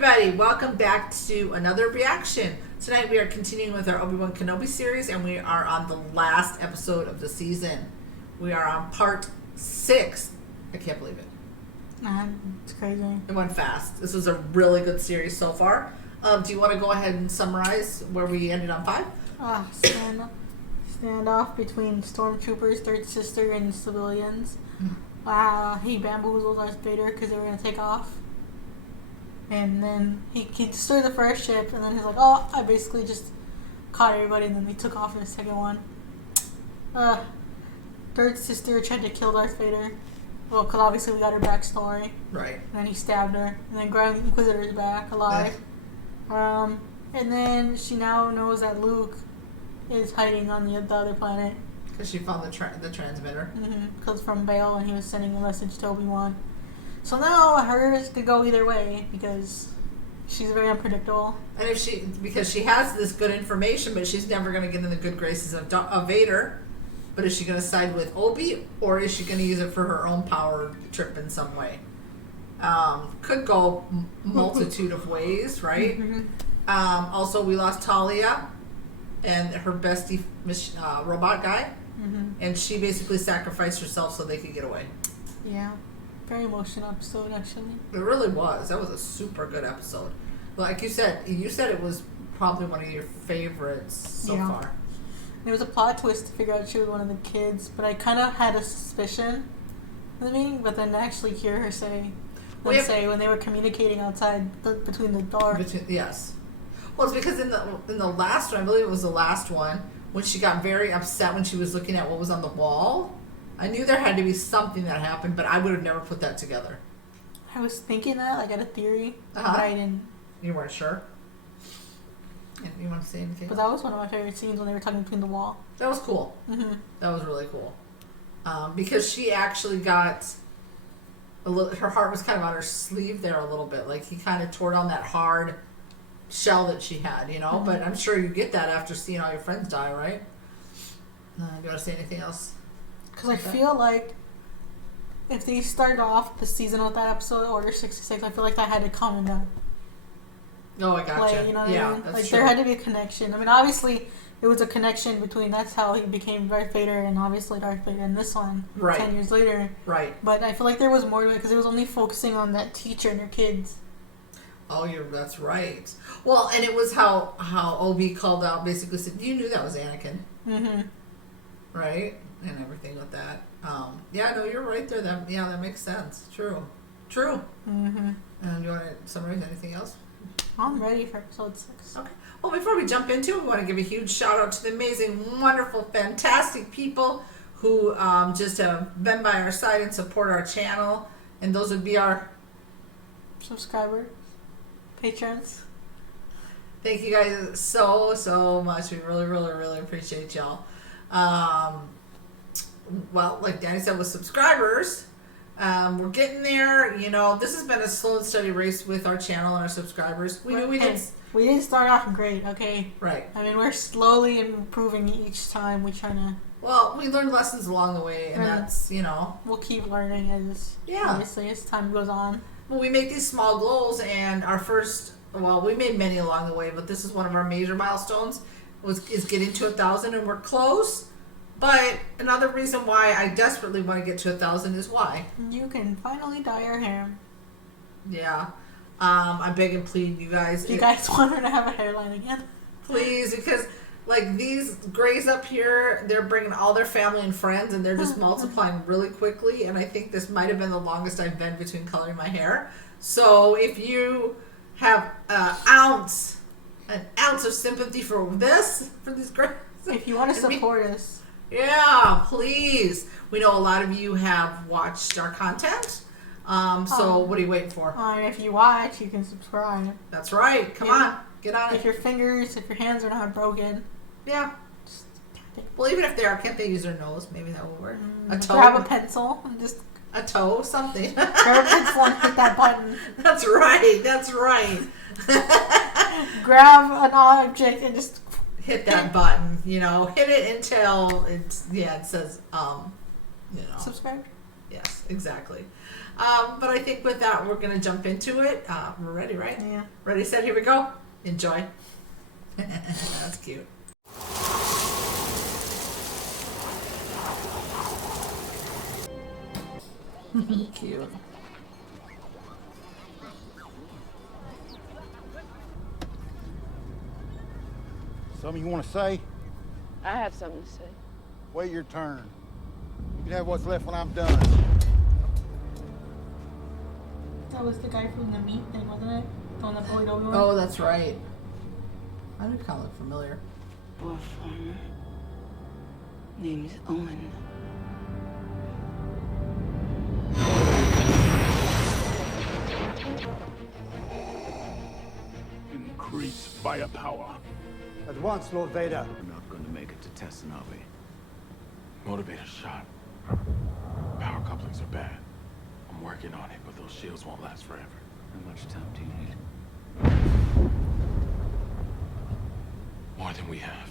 everybody, welcome back to another reaction. Tonight we are continuing with our Obi-Wan Kenobi series, and we are on the last episode of the season. We are on part 6. I can't believe it. It's crazy. It went fast. This was a really good series so far. Do you want to go ahead and summarize where we ended on 5? Standoff between stormtroopers, Third Sister, and civilians. He bamboozled Darth Vader because they were going to take off. And then he destroyed the first ship, and then he's like, oh, I basically just caught everybody, and then they took off in the second one. Third Sister tried to kill Darth Vader. Well, because obviously we got her backstory. Right. And then he stabbed her. And then Grand Inquisitor's back, alive. And then she now knows that Luke is hiding on the other planet. Because she found the transmitter. Because from Bail, and he was sending a message to Obi-Wan. So now hers could go either way because she's very unpredictable. And because she has this good information, but she's never going to get in the good graces of Vader. But is she going to side with Obi, or is she going to use it for her own power trip in some way? Could go multitude of ways, right? Also, we lost Talia and her bestie robot guy, and she basically sacrificed herself so they could get away. Yeah. Very emotional episode, actually. It really was. That was a super good episode. Like you said it was probably one of your favorites so far. There was a plot twist to figure out she was one of the kids, but I kind of had a suspicion in the meeting, but then actually hear her say when they were communicating outside between the door. Yes. Well, it's because in the last one, I believe it was the last one, when she got very upset when she was looking at what was on the wall. I knew there had to be something that happened, but I would have never put that together. I was thinking that, like, I had a theory, but I didn't. You weren't sure? And you want to say anything? But that was one of my favorite scenes when they were talking between the wall. That was cool. That was really cool. Because she actually got her heart was kind of on her sleeve there a little bit. Like, he kind of tore down that hard shell that she had, you know? But I'm sure you get that after seeing all your friends die, right? Do you want to say anything else? Because I feel like if they started off the season with that episode, Order 66, I feel like that had to come in the Oh, I gotcha. play, you know what I mean? That's like, true. there had to be a connection. I mean, obviously, it was a connection between, that's how he became Darth Vader, and obviously Darth Vader in this one, 10 years later. Right. But I feel like there was more to it, because it was only focusing on that teacher and her kids. Oh, that's right. Well, and it was how Obi called out, basically said, you knew that was Anakin. Right? And everything with that. Yeah, no, you're right there. That makes sense. True. And you want to summarize anything else? I'm ready for episode 6. Okay. Well, before we jump into it, we want to give a huge shout out to the amazing, wonderful, fantastic people who just have been by our side and support our channel. And those would be our subscribers, patrons. Thank you guys so much. We really, really, really appreciate y'all. Well, like Danny said, with subscribers, we're getting there. You know, this has been a slow and steady race with our channel and our subscribers. We didn't start off great, okay? Right. I mean, we're slowly improving each time we try to. Well, we learned lessons along the way, and that's, you know. We'll keep learning obviously as time goes on. Well, we make these small goals, and our first, we made many along the way, but this is one of our major milestones, is getting to 1,000, and we're close. But another reason why I desperately want to get to 1,000 is why. You can finally dye your hair. Yeah. I beg and plead, you guys. Do you guys want her to have a hairline again? Please, because like these grays up here, they're bringing all their family and friends, and they're just multiplying really quickly. And I think this might have been the longest I've been between coloring my hair. So if you have an ounce of sympathy for these grays. If you want to support us. Yeah, please. We know a lot of you have watched our content. So what are you waiting for? If you watch, you can subscribe. That's right. Come on. Get on it. If your hands are not broken. Yeah. Well, even if they are, can't they use their nose? Maybe that will work. A toe. Grab a pencil and just... A toe, something. Grab a pencil and hit that button. That's right. Grab an object and just... hit that button, you know, hit it until it says, you know. Subscribe? Yes, exactly. But I think with that, we're going to jump into it. We're ready, right? Yeah. Ready, set, here we go. Enjoy. That's cute. Cute. Something you want to say? I have something to say. Wait your turn. You can have what's left when I'm done. That was the guy from the meat thing, wasn't it? The one that bullied Obi-Wan? Oh, that's right. I do kind of look familiar. War farmer. Name is Owen. Increase firepower. At once, Lord Vader. We're not going to make it to Kenobi. Motivator shot. Power couplings are bad. I'm working on it, but those shields won't last forever. How much time do you need? More than we have.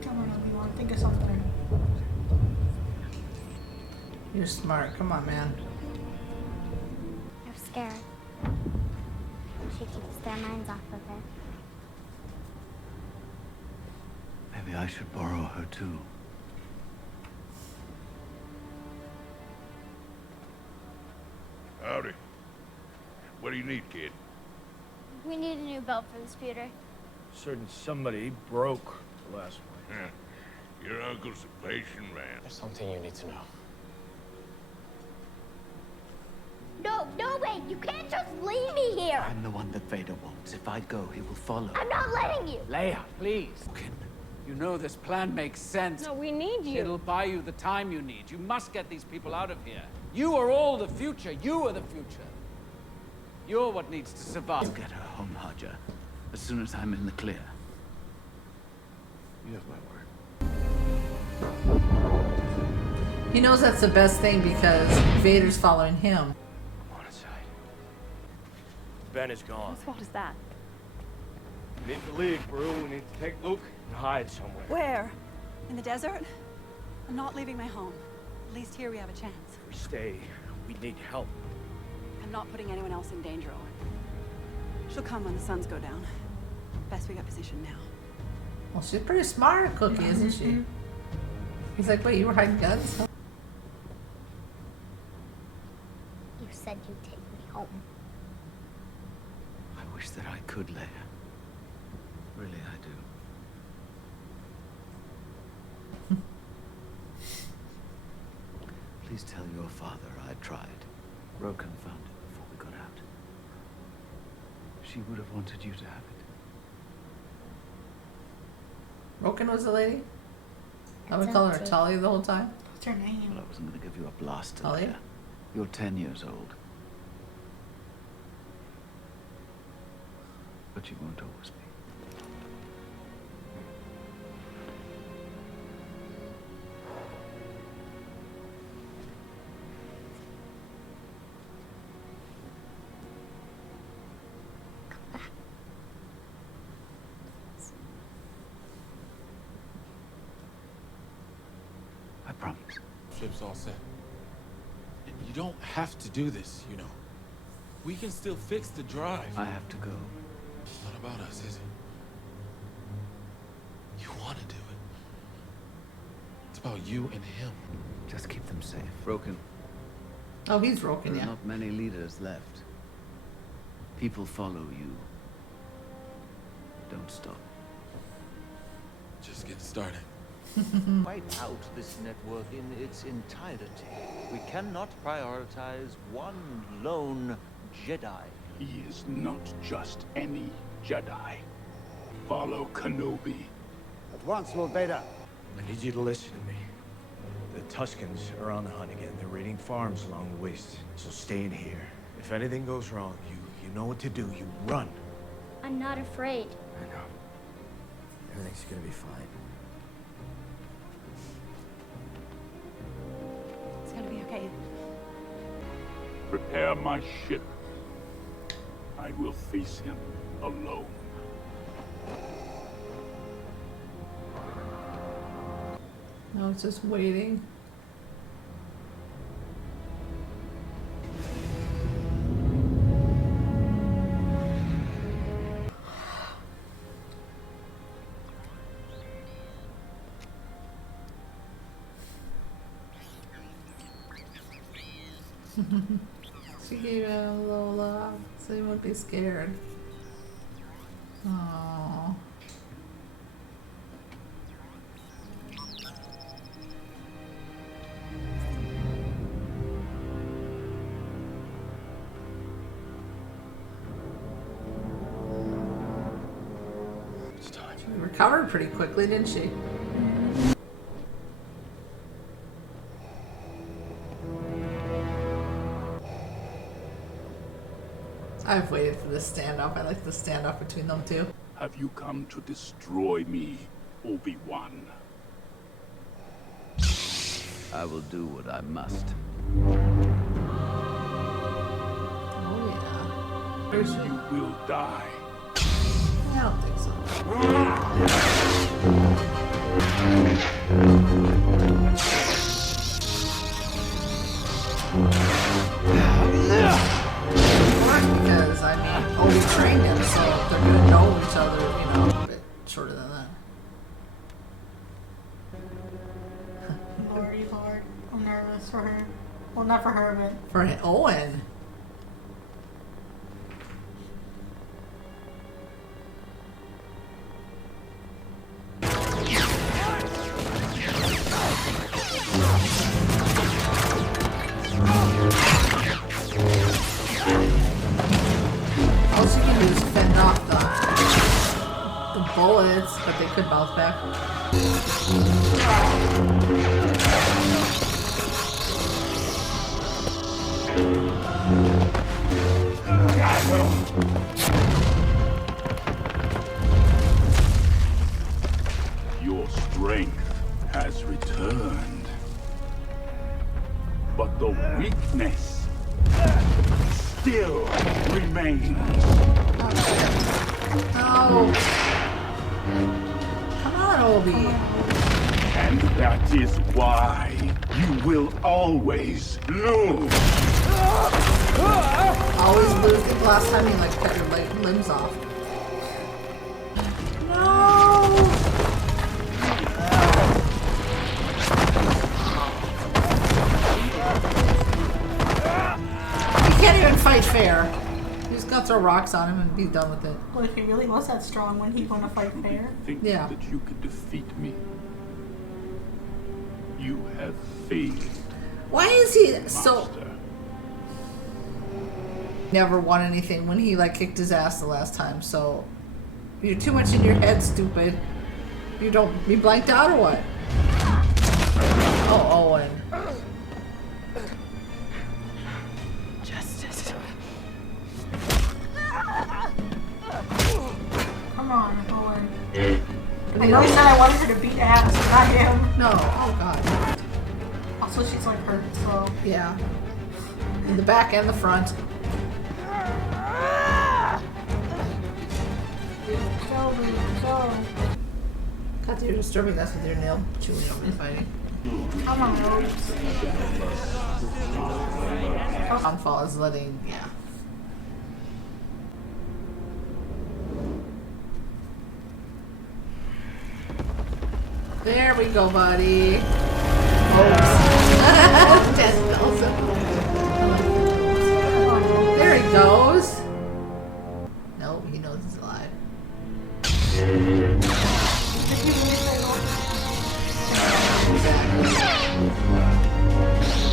Come on, Obi-Wan, think of something. You're smart. Come on, man. I'm scared. She keeps their minds off of it. Maybe I should borrow her too. Howdy. What do you need, kid? We need a new belt for the speeder. Certain somebody broke the last one. Yeah. Your uncle's a patient man. There's something you need to know. No, wait! You can't just leave me here! I'm the one that Vader wants. If I go, he will follow. I'm not letting you! Leia, please. You know this plan makes sense. No, we need you. It'll buy you the time you need. You must get these people out of here. You are all the future. You are the future. You're what needs to survive. You get her home, Haja, as soon as I'm in the clear. You have my word. He knows that's the best thing because Vader's following him. I'm on his side. Ben is gone. Whose fault is that? We need to leave, bro. We need to take Luke and hide somewhere. Where? In the desert? I'm not leaving my home. At least here we have a chance. If we stay, we need help. I'm not putting anyone else in danger, Owen. She'll come when the suns go down. Best we get positioned now. Well, she's pretty smart, Cookie, isn't she? He's like, wait, you were hiding guns? You said you'd take me home. I wish that I could, Leia. Really, I do. Please tell your father I tried. Rokan found it before we got out. She would have wanted you to have it. Roken was the lady? I would call her Talia the whole time. What's her name? Well, I wasn't going to give you a blaster, Talia? Leia. You're 10 years old. But you won't always be. I promise. Ship's all set. And you don't have to do this, you know. We can still fix the drive. I have to go. It's not about us, is it? You want to do it. It's about you and him. Just keep them safe. Roken. Oh, he's There Roken, are yeah. not many leaders left. People follow you. Don't stop. Just get started. Wipe out this network in its entirety. We cannot prioritize one lone Jedi. He is not just any Jedi. Follow Kenobi. At once, Lord Vader. I need you to listen to me. The Tuskens are on the hunt again. They're raiding farms along the waste. So stay in here. If anything goes wrong, you know what to do. You run. I'm not afraid. I know. Everything's gonna be fine. It's gonna be okay. Prepare my ship. I will face him alone. I was just waiting. She gave him a little love so he wouldn't be scared. Aww. She recovered pretty quickly, didn't she? I've waited for this standoff. I like the standoff between them two. Have you come to destroy me, Obi-Wan? I will do what I must. Oh yeah. You will die. I don't think so. Because, I mean, Obi trained him, so they're gonna know each other, you know, a bit shorter than that. Lordy Lord. I'm nervous for her. Well, not for her, but... For Owen. All she can do is fend off the bullets, but they could bounce back. Your strength has returned. But the weakness still remains. Oh. Come on, Obi. And that is why you will always lose. Always lose. The last time you like cut your limbs off. No. He can't even fight fair. He's just gonna throw rocks on him and be done with it. Well, if he really was that strong, wouldn't he want to fight fair? Think Yeah. that you could defeat me. You have failed. Why is he so... Master. Never won anything when he like kicked his ass the last time, so... You're too much in your head, stupid. You don't... You blanked out or what? Oh, Owen. Justice. Come on, Owen. I know he said I wanted her to beat ass, not him. No, oh god. Also, she's like hurt, so... Yeah. In the back and the front. Go, baby, go. God, you're disturbing us with your nail chewing over the fighting. Come on, Owen. Downfall is letting... Yeah. There we go, buddy. Oh. 10,000. There he goes. Nope, he knows he's alive.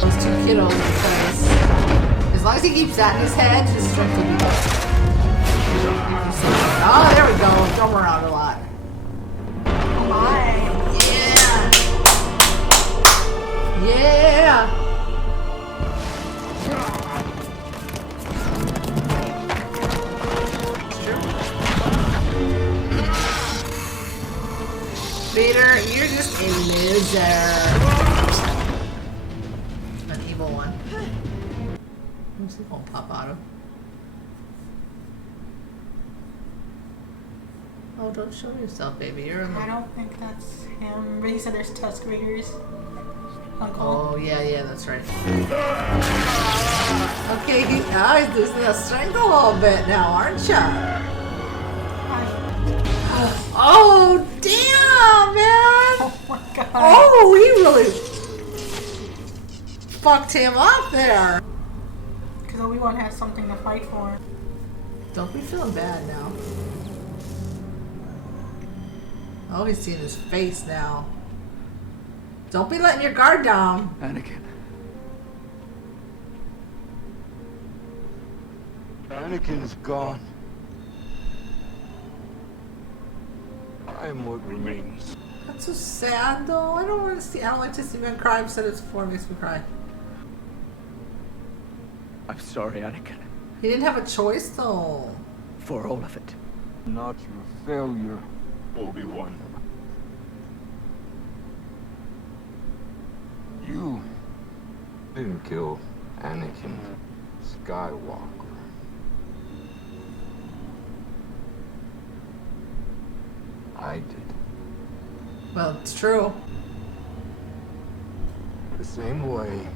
Those two kiddos, because as long as he keeps that in his head, his strength will be good. Oh, there we go. Throw him around a lot. Yeah! Vader, you're just a loser. An evil one. Who's he won't pop out of? Oh, don't show yourself, baby. You're in the... I don't think that's him. But he said there's Tusk Raiders. Uncle. Oh, yeah, that's right. Okay, he's losing his strength a little bit now, aren't ya? Oh, damn, man! Oh my god. Oh, he really fucked him up there. Because Obi-Wan has something to fight for. Don't be feeling bad now. Oh, he's seeing his face now. Don't be letting your guard down. Anakin. Anakin's gone. I am what remains. That's so sad, though. I don't want to see. I don't like to see men cry. I've said it before. It makes me cry. I'm sorry, Anakin. He didn't have a choice, though. For all of it. Not your failure, Obi-Wan. You didn't kill Anakin Skywalker. I did. Well, it's true. The same way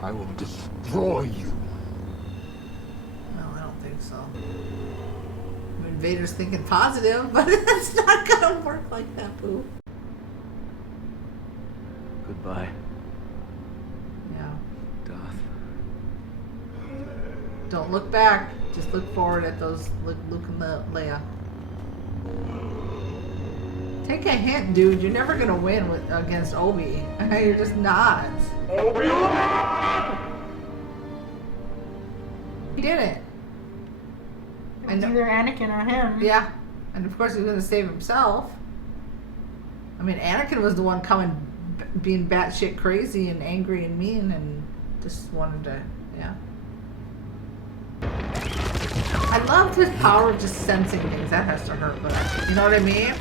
I will destroy you. No, I don't think so. I mean, Vader's thinking positive, but it's not gonna work like that, boo. Goodbye, Yeah. Darth. Don't look back. Just look forward at those Luke and Leia. Take a hint, dude. You're never gonna win against Obi. You're just not. Obi-Wan! He did it. It's either Anakin or him. Yeah, and of course he's gonna save himself. I mean, Anakin was the one coming, being batshit crazy and angry and mean, and just wanted to, yeah. I loved his power of just sensing things. That has to hurt, but you know what I mean?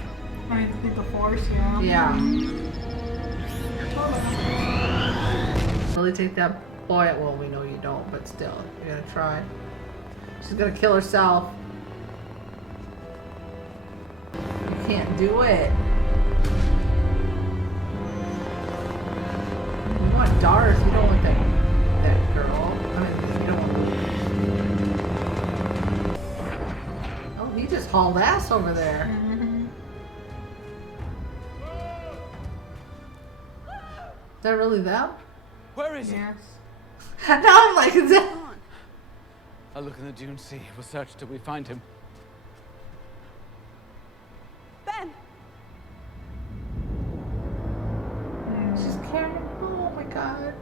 I think the Force, yeah. Yeah. Really take that boy. Well, we know you don't, but still, you're gonna try. She's gonna kill herself. You can't do it. You want Darth. You don't want that girl. I mean, you don't want. Oh, he just hauled ass over there. Is that really them? Where is he? Yes. Now I'm like, is that? I'll look in the dune sea. We'll search till we find him. Ben! She's carrying him. Oh my god.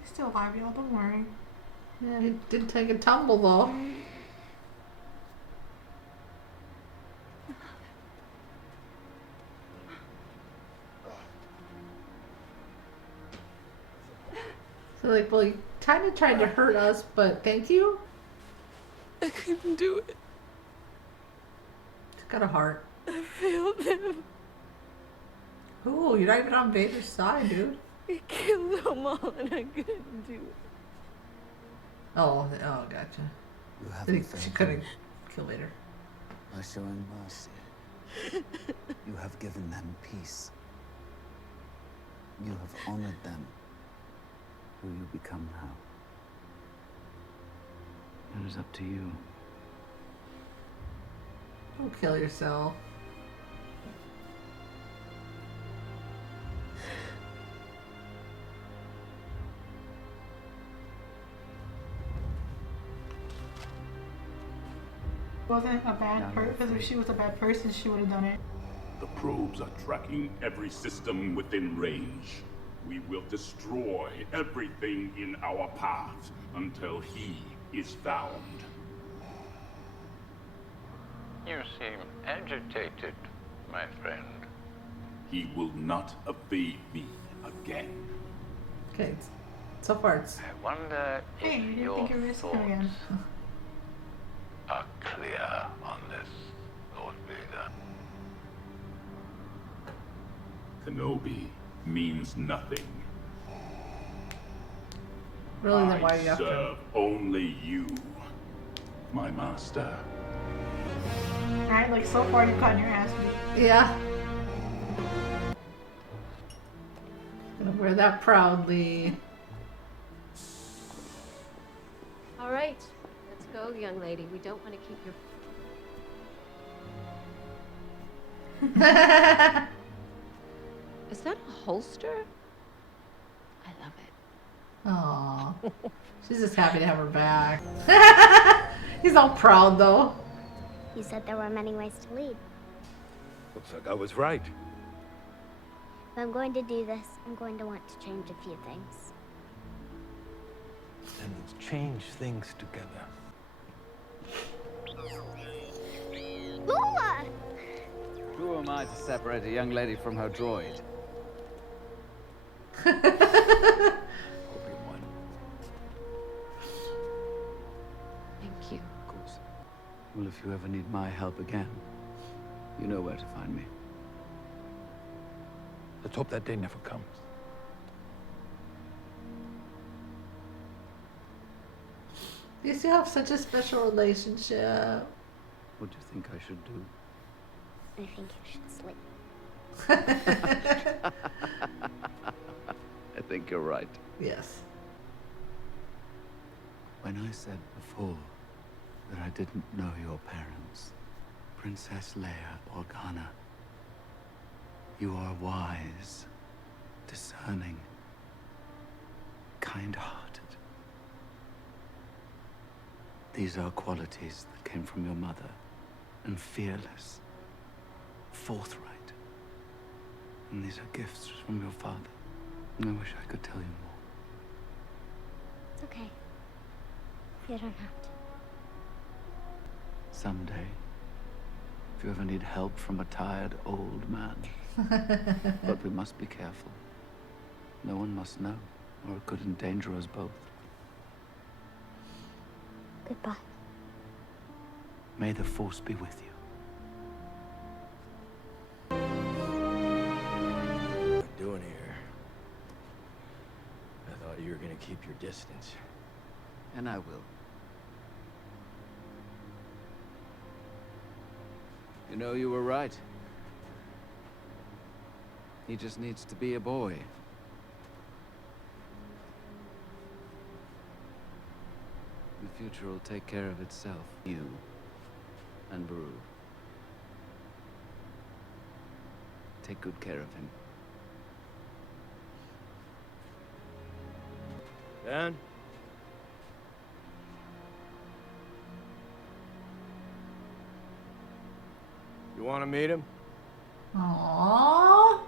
He's still alive, y'all. Don't worry. Yeah, he did take a tumble though. So like, well, you kind of tried to hurt us, but thank you. I couldn't do it. It's got a heart. I failed him. Ooh, you're not even on Vader's side, dude. He killed them all and I couldn't do it. Oh, gotcha. You have She couldn't kill Vader. by showing mercy. You have given them peace. You have honored them. Who you become now. It is up to you. Don't kill yourself. Wasn't a bad person, because if she was a bad person, she would have done it. The probes are tracking every system within range. We will destroy everything in our path until he is found. You seem agitated, my friend. He will not evade me again. Okay, so far it's... I wonder Hey, if you didn't your think you were thoughts risking again. are clear on this, Lord Vader. Kenobi means nothing. Really, then why I are you after him? serve only you, my master. Alright, like so far you've gotten your ass beat. Yeah. Gonna wear that proudly. All right, let's go, young lady. We don't want to keep your... Is that a holster? I love it. Aww. She's just happy to have her back. He's all proud though. You said there were many ways to lead. Looks like I was right. If I'm going to do this, I'm going to want to change a few things. Then let's change things together. Lola! Who am I to separate a young lady from her droid? Obi-Wan. Thank you. Of course. Well, if you ever need my help again, you know where to find me. Let's hope that day never comes. You still have such a special relationship. What do you think I should do? I think you should sleep. I think you're right. Yes. When I said before that I didn't know your parents, Princess Leia Organa, you are wise, discerning, kind-hearted. These are qualities that came from your mother, and fearless, forthright. And these are gifts from your father. I wish I could tell you more. It's okay. You don't have to. Someday, if you ever need help from a tired old man. But we must be careful. No one must know, or it could endanger us both. Goodbye. May the Force be with you. What are you doing here? I thought you were gonna keep your distance. And I will. You know, you were right. He just needs to be a boy. The future will take care of itself. You and Baru. Take good care of him. Dan? You want to meet him? Aww.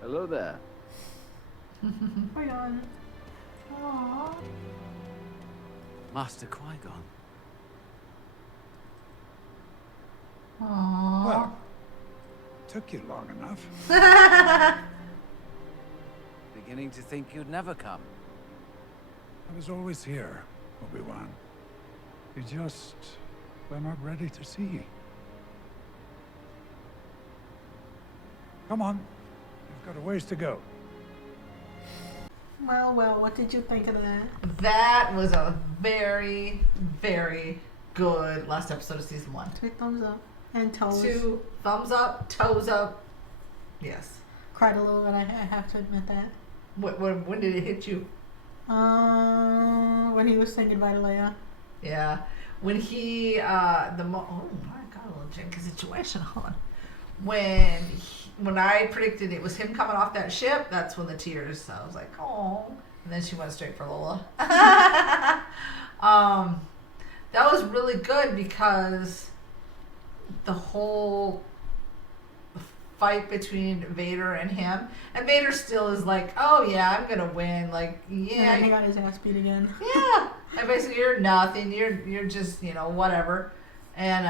Hello there. Right on. Aww. Master Qui-Gon. Aww. Well, took you long enough. Beginning to think you'd never come. I was always here, Obi-Wan. You just were not ready to see. Come on. You've got a ways to go. Well, what did you think of that? That was a very, very good last episode of season 1. 2 thumbs up. And toes. 2 thumbs up, toes up. Yes. Cried a little bit, I have to admit that. When did it hit you? When he was saying goodbye to Leia. Yeah. When he, oh my god, a little janky situation. Hold on. When I predicted it was him coming off that ship, that's when the tears, I was like, oh. And then she went straight for Lola. That was really good because the whole fight between Vader and him, and Vader still is like, oh yeah, I'm gonna win, like, yeah. And he got his ass beat again. Yeah. And basically, you're nothing, you're just, whatever. And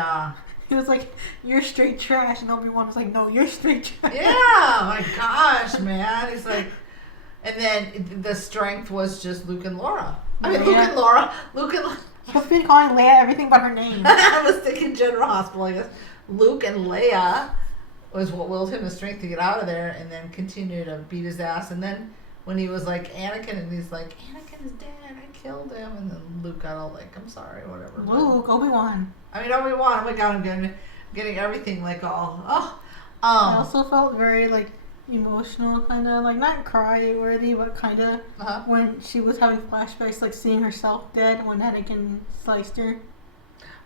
he was like, you're straight trash, and Obi-Wan was like, no, you're straight trash. Yeah, my gosh, man. It's like, And then the strength was just Luke and Laura. I mean, Luke and Laura. Supposed to be calling Leia everything but her name. I was thinking General Hospital, I guess. Luke and Leia was what willed him the strength to get out of there and then continue to beat his ass. And then when he was like Anakin, and he's like, Anakin is dead, I killed him. And then Luke got all like, I'm sorry, whatever. Luke, Obi-Wan. I mean, Obi-Wan, oh my god, I'm getting everything like all, I also felt very like emotional, kind of like not cry-worthy, but kind of when she was having flashbacks, like seeing herself dead when Anakin sliced her.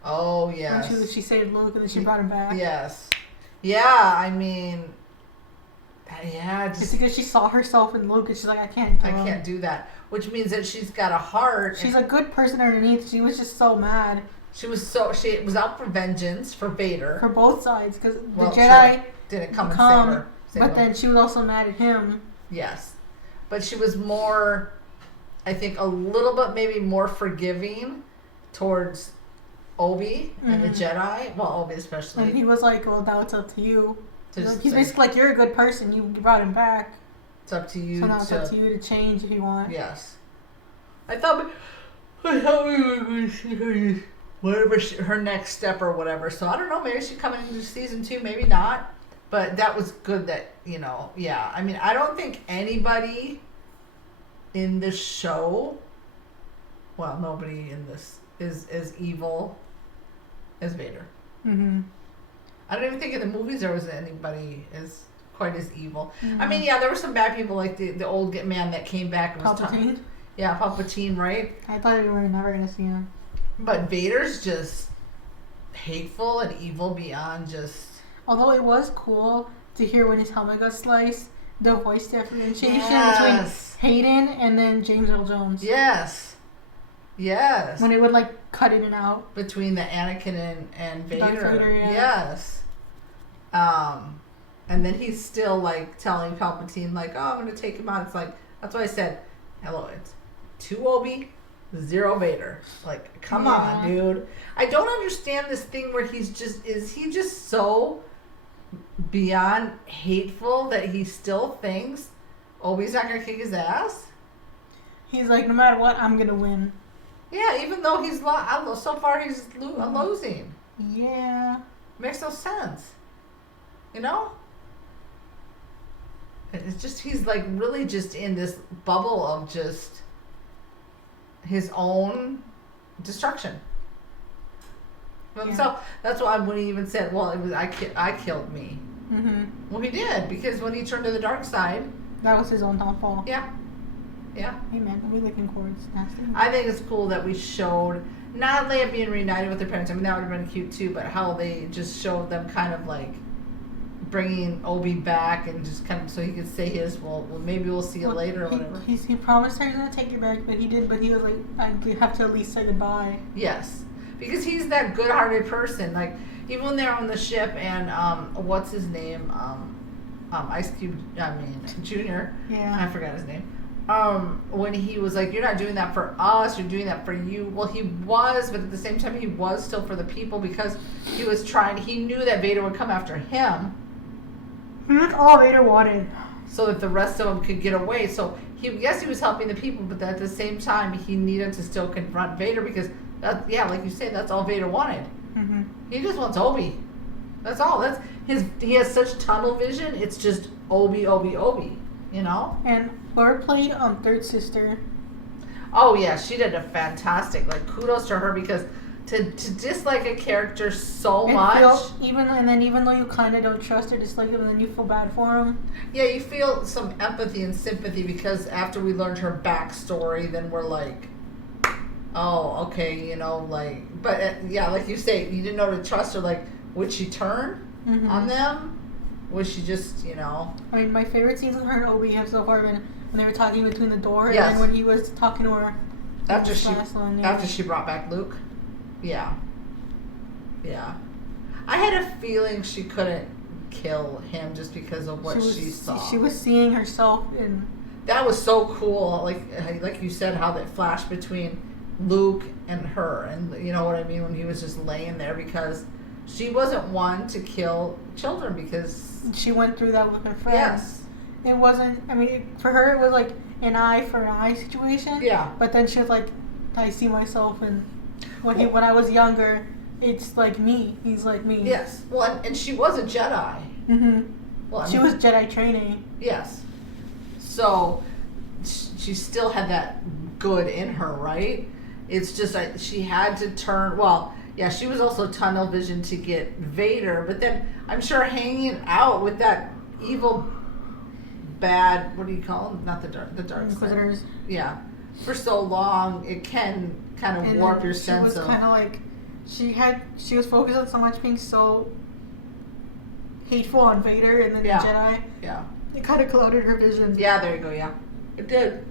Oh yes. When she saved Luke and then she brought him back. Yes. Yeah, I mean, it's because she saw herself in Luke and she's like, I can't do that. Which means that she's got a heart. She's a good person underneath. She was just so mad. She was out for vengeance for Vader. For both sides, because the Jedi didn't come and save her. But then she was also mad at him. Yes. But she was more, I think, a little bit maybe more forgiving towards Obi and the Jedi. Well, Obi especially. And he was like, well, now it's up to you. He's basically like, you're a good person. You brought him back. It's up to you. So now it's up to you to change if you want. Yes. I thought we were going to see her, whatever her next step or whatever. So I don't know. Maybe she's coming into season 2. Maybe not. But that was good that, yeah. I mean, I don't think anybody in this show, well, nobody in this is as evil as Vader. Mm-hmm. I don't even think in the movies there was anybody as quite as evil. Mm-hmm. I mean, yeah, there were some bad people like the old man that came back and was Palpatine? Yeah, Palpatine, right? I thought we were never going to see him. But Vader's just hateful and evil beyond just... Although it was cool to hear when his helmet got sliced, the voice differentiation between Hayden and then James Earl Jones. Yes. Yes. When it would like cut in and out. Between the Anakin and Vader. Vader, yeah. Yes. And then he's still like telling Palpatine like, oh, I'm going to take him out. It's like, that's why I said, hello, it's 2 Obi, 0 Vader. Like, come on, dude. I don't understand this thing where is he just so beyond hateful that he still thinks Obi's not gonna kick his ass? He's like, no matter what, I'm gonna win. Yeah, even though so far he's losing. Yeah. Makes no sense. It's just he's like really just in this bubble of just his own destruction. Himself. That's why when he even said, well, it was I killed me. Mm-hmm. Well, he did, because when he turned to the dark side, that was his own downfall. Yeah. Hey man, I'm really looking forward to nasty. I think it's cool that we showed not Leia being reunited with her parents. I mean, that would have been cute too, but how they just showed them kind of like bringing Obi back and just kind of so he could say his, well maybe we'll see you later or whatever. He promised her he's gonna take you back, but he didn't. But he was like, I have to at least say goodbye. Yes. Because he's that good-hearted person. Like, even when they're on the ship and, what's his name? Ice Cube, Junior. Yeah. I forgot his name. When he was like, you're not doing that for us, you're doing that for you. Well, he was, but at the same time, he was still for the people because he knew that Vader would come after him. That's all Vader wanted. So that the rest of them could get away. So, he was helping the people, but at the same time, he needed to still confront Vader because... like you say, that's all Vader wanted. Mm-hmm. He just wants Obi. That's all. He has such tunnel vision. It's just Obi. And Laura played Third Sister. Oh yeah, she did a fantastic. Like, kudos to her because to dislike a character so much. Even though you kind of don't trust or dislike him, and then you feel bad for him. Yeah, you feel some empathy and sympathy because after we learned her backstory, then we're like. Oh, okay, but like you say, you didn't know to trust her. Like, would she turn on them? Was she just, I mean, my favorite scenes with her and Obi have so far been when they were talking between the door yes. and then when he was talking to her. After she brought back Luke. Yeah. I had a feeling she couldn't kill him just because of what she saw. She was seeing herself in. That was so cool. Like you said, how that flashed between Luke and her, and you know what I mean, when he was just laying there because she wasn't one to kill children because she went through that with her friends. Yes. It wasn't, I mean, for her it was like, an eye for an eye situation. Yeah. But then she was like, I see myself in when I was younger. It's like me. He's like me. Yes. Well, and she was a Jedi. Mm-hmm. Well, She was Jedi training. Yes. So she still had that good in her, right? It's just like she had to turn. Well, yeah, she was also tunnel vision to get Vader, but then I'm sure hanging out with that evil, bad. What do you call them? Not the dark Inquisitors. side. Yeah. For so long, it can kind of warp your sense She was kind of like she was focused on so much being so hateful on Vader and then the Jedi. Yeah. It kind of clouded her vision. Yeah, there you go. Yeah, it did.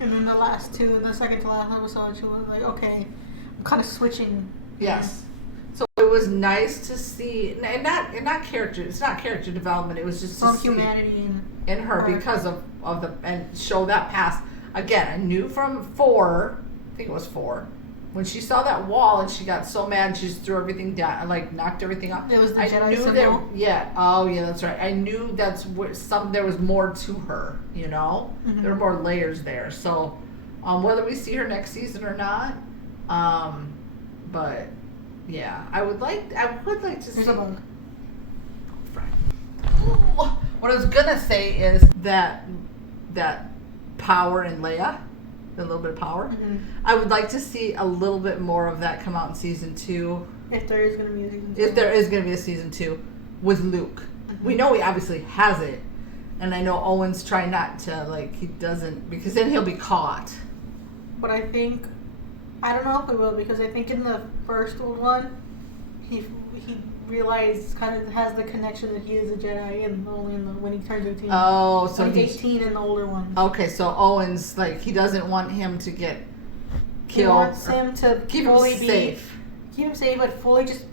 And then the second to last episode, she was like, okay, I'm kind of switching. Yes. So it was nice to see, and not character. It's not character development. It was just some to see humanity in her because of the and show that past. Again, I knew from 4. I think it was 4. When she saw that wall and she got so mad, she just threw everything down, like knocked everything off. It was the I Jedi knew symbol. there. Yeah. Oh, yeah. That's right. I knew that's where there was more to her. You know, Mhm. there were more layers there. So, whether we see her next season or not, but yeah, I would like to see. There's a bug. What I was gonna say is that power in Leia, the little bit of power. Mm-hmm. I would like to see a little bit more of that come out in season 2. If there is going to be a season 2. If there is going to be a season 2 with Luke. Mm-hmm. We know he obviously has it. And I know Owen's trying not to, he doesn't, because then he'll be caught. But I think, I don't know if we will, because I think in the first old one, he realized, kind of has the connection that he is a Jedi, and only when he turns 18. Oh, so he's 18 in the older one. Okay, so Owen's, he doesn't want him to get killed. He wants him to keep fully him safe. Keep him safe, but fully just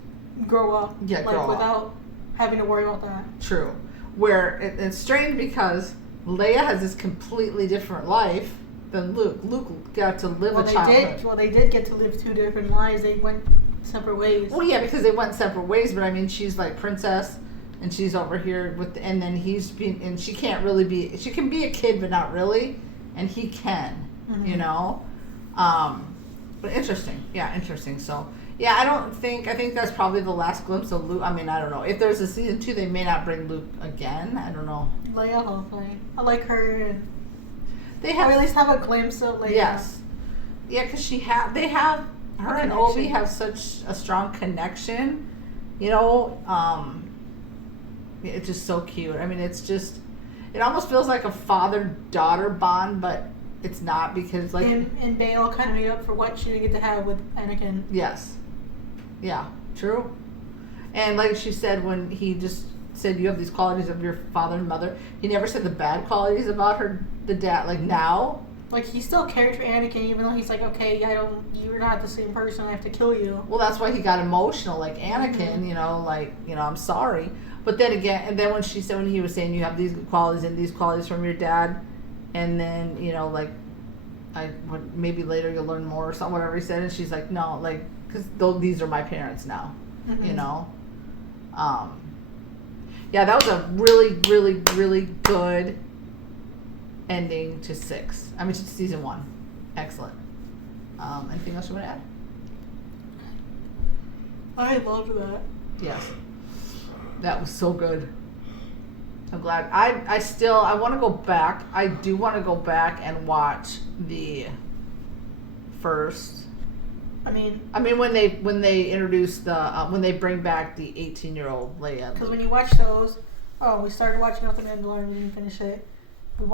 grow up. Yeah, grow up. Without having to worry about that. True. Where it's strange because Leia has this completely different life than Luke. Luke got to live a childhood. They did get to live 2 different lives. They went separate ways. Well, yeah, because they went separate ways. But I mean, she's like princess, and she's over here and then he's being, and she can't really be. She can be a kid, but not really, and he can. Mm-hmm. You know. But interesting. Yeah, interesting. So. Yeah, I think that's probably the last glimpse of Luke. I mean, I don't know. If there's a season 2, they may not bring Luke again. I don't know. Leia, hopefully. I like her. They have, or at least have a glimpse of Leia. Yes. Yeah, because her and Obi have such a strong connection. You know, it's just so cute. I mean, it almost feels like a father-daughter bond, but it's not because, And Bail kind of made up for what she didn't get to have with Anakin. Yes. Yeah, true. And like she said, when he just said you have these qualities of your father and mother, he never said the bad qualities about the dad. Now, he still cared for Anakin, even though he's like, okay, you're not the same person. I have to kill you. Well, that's why he got emotional, like Anakin. Mm-hmm. I'm sorry. But then again, and then when she said, when he was saying you have these qualities and these qualities from your dad, and then maybe later you'll learn more or something, whatever he said, and she's like, no, because these are my parents now. Mm-hmm. You know. Yeah, that was a really, really, really good ending to to season 1. Excellent. Anything else you want to add? I loved that. Yes. That was so good. I'm glad. I want to go back. I do want to go back and watch the first. I mean when they introduce when they bring back the 18-year-old Leia. Because when you watch those, we started watching out the Mandalorian. We didn't finish it. We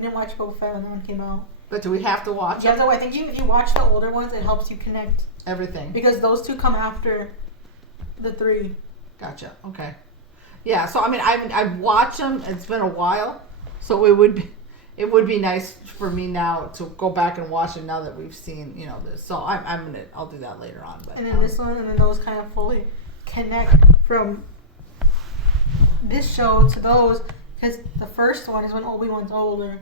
didn't watch Boba Fett when that one came out. But do we have to watch? Yeah, though I think if you watch the older ones, it helps you connect everything. Because those 2 come after the 3. Gotcha. Okay. Yeah. So I've watched them. It's been a while, so it would be nice for me now to go back and watch it now that we've seen this. So I'll do that later on. But and then this one, and then those kind of fully connect from this show to those, because the first one is when Obi-Wan's older.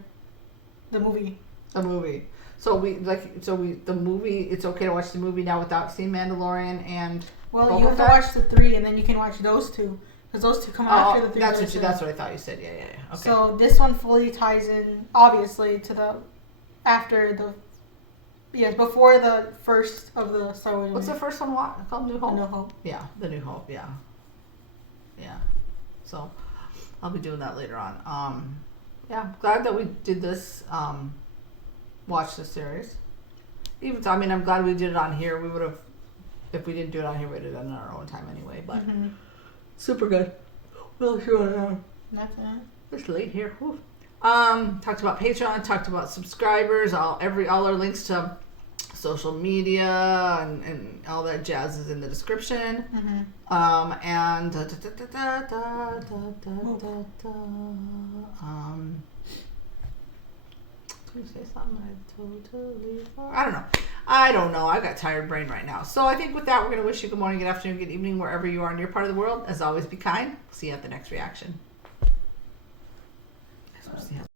The movie. So the movie. It's okay to watch the movie now without seeing Mandalorian and. Well, Boba you have Fett? to watch the 3, and then you can watch those 2. Because those two come after the three. That's what I thought you said. Yeah. Okay. So this one fully ties in, obviously, to the before the first of the Star Wars. What's the first one called? New Hope? New Hope. Yeah, the New Hope, yeah. So, I'll be doing that later on. Yeah, glad that we did this, watch this series. I'm glad we did it on here. We would have, if we didn't do it on here, we would have done it on our own time anyway, but super good. Well, sure. Nothing. It's late here. Whew. Talked about Patreon, talked about subscribers, all our links to social media and all that jazz is in the description. And I was gonna say something I don't know. I got tired brain right now. So I think with that, we're gonna wish you good morning, good afternoon, good evening, wherever you are in your part of the world. As always, be kind. See you at the next reaction.